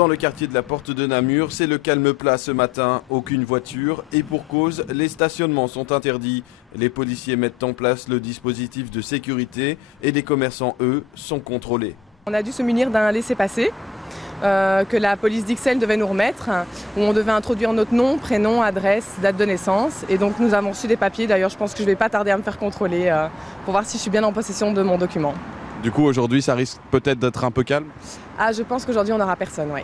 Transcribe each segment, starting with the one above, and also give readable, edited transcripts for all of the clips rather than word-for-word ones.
Dans le quartier de la Porte de Namur, c'est le calme plat ce matin. Aucune voiture et pour cause, les stationnements sont interdits. Les policiers mettent en place le dispositif de sécurité et les commerçants, eux, sont contrôlés. On a dû se munir d'un laissez-passer que la police d'Ixelles devait nous remettre, où on devait introduire notre nom, prénom, adresse, date de naissance. Et donc nous avons reçu des papiers. D'ailleurs, je pense que je ne vais pas tarder à me faire contrôler pour voir si je suis bien en possession de mon document. Du coup, aujourd'hui, ça risque peut-être d'être un peu calme? Ah, je pense qu'aujourd'hui, on n'aura personne, oui.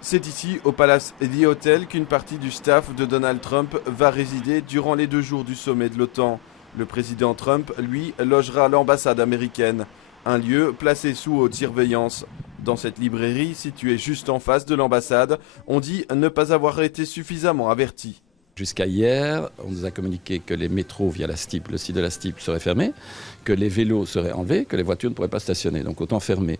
C'est ici, au Palace The Hotel, qu'une partie du staff de Donald Trump va résider durant les 2 jours du sommet de l'OTAN. Le président Trump, lui, logera à l'ambassade américaine, un lieu placé sous haute surveillance. Dans cette librairie, située juste en face de l'ambassade, on dit ne pas avoir été suffisamment averti. Jusqu'à hier, on nous a communiqué que les métros via la STIP, le site de la STIP serait fermé, que les vélos seraient enlevés, que les voitures ne pourraient pas stationner, donc autant fermer.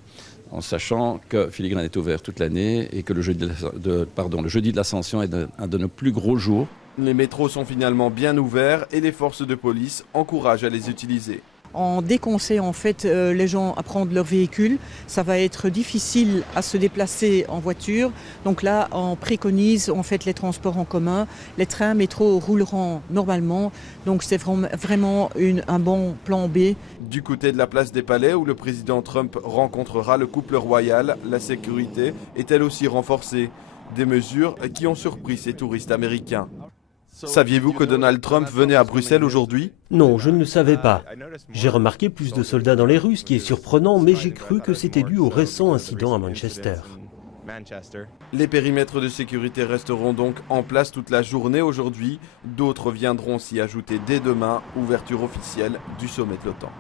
En sachant que Filigrane est ouvert toute l'année et que le jeudi de l'Ascension est un de nos plus gros jours. Les métros sont finalement bien ouverts et les forces de police encouragent à les utiliser. On déconseille en fait les gens à prendre leur véhicule. Ça va être difficile à se déplacer en voiture. Donc là, on préconise en fait les transports en commun. Les trains, métros rouleront normalement. Donc c'est vraiment un bon plan B. Du côté de la place des Palais, où le président Trump rencontrera le couple royal, la sécurité est elle aussi renforcée. Des mesures qui ont surpris ces touristes américains. Saviez-vous que Donald Trump venait à Bruxelles aujourd'hui? Non, je ne le savais pas. J'ai remarqué plus de soldats dans les rues, ce qui est surprenant, mais j'ai cru que c'était dû au récent incident à Manchester. Les périmètres de sécurité resteront donc en place toute la journée aujourd'hui. D'autres viendront s'y ajouter dès demain, ouverture officielle du sommet de l'OTAN.